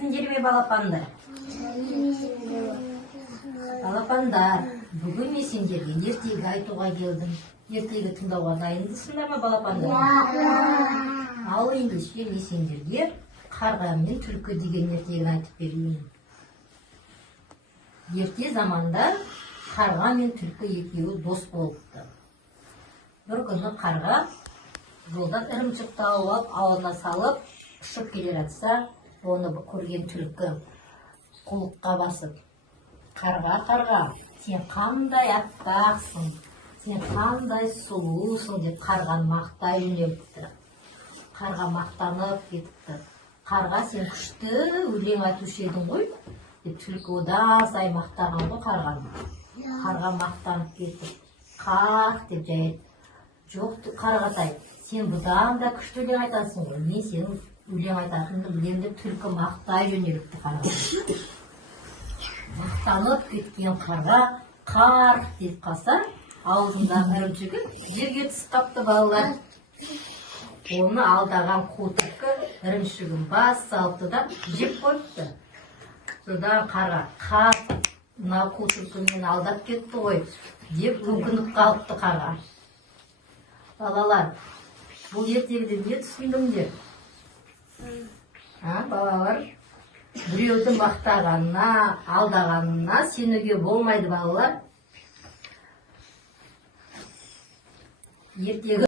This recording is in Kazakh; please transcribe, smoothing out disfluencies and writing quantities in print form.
Білесіңдер ме балапандар? Балапандар, бүгін мен сендерге ертегі айтуға келдім. Ертегі тыңдауға дайындысыңдар ма балапандар? Ал ендеше мен сендерге қарға мен түлкі деген ертегіні айтып берейін. Ерте заманда қарға мен түлкі екеуі дос болыпты. Бір күні қарға жолдан ірімшік тауып алып, ауызына салып, ұшып келе жатса, оны көрген түлкі құлыққа басып: "Қарға, сен қандай аппақсың, сен қандай сұлусың" деп қарғаны мақтай жөнелтті. Қарға мақтанып кетіпті. "Қарға, сен күшті өлең айтушы едің ғой" деп түлкі одан сайын мақтаған ғой қарғаны. Қарға мақтанып кетіп, "Қақ" деп жайып: "Жоқ, қарағатай, сен бұдан да күшті өлең айтасың ғой, мен сенің өлең айтатыныңды білемін" деп түлкі мақтай жөнеліпті қарғаны. Мақтанып кеткен қарға "Қарқ" деп қалса, аузындағы ірімшігі жерге түсіп қапты балалар. Оны алдаған қу түлкі ірімшігін бас салыпты да жеп қойыпты. Содан қарға "Қап, мынау қу түлкі мені алдап кетті ғой" деп өкініп қалыпты қарға. Балалар, бұл ертегіден не түсіндіңдер? Балалар, біреуді мақтағанына, алдағанына сенуге болмайды балалар. Ертегі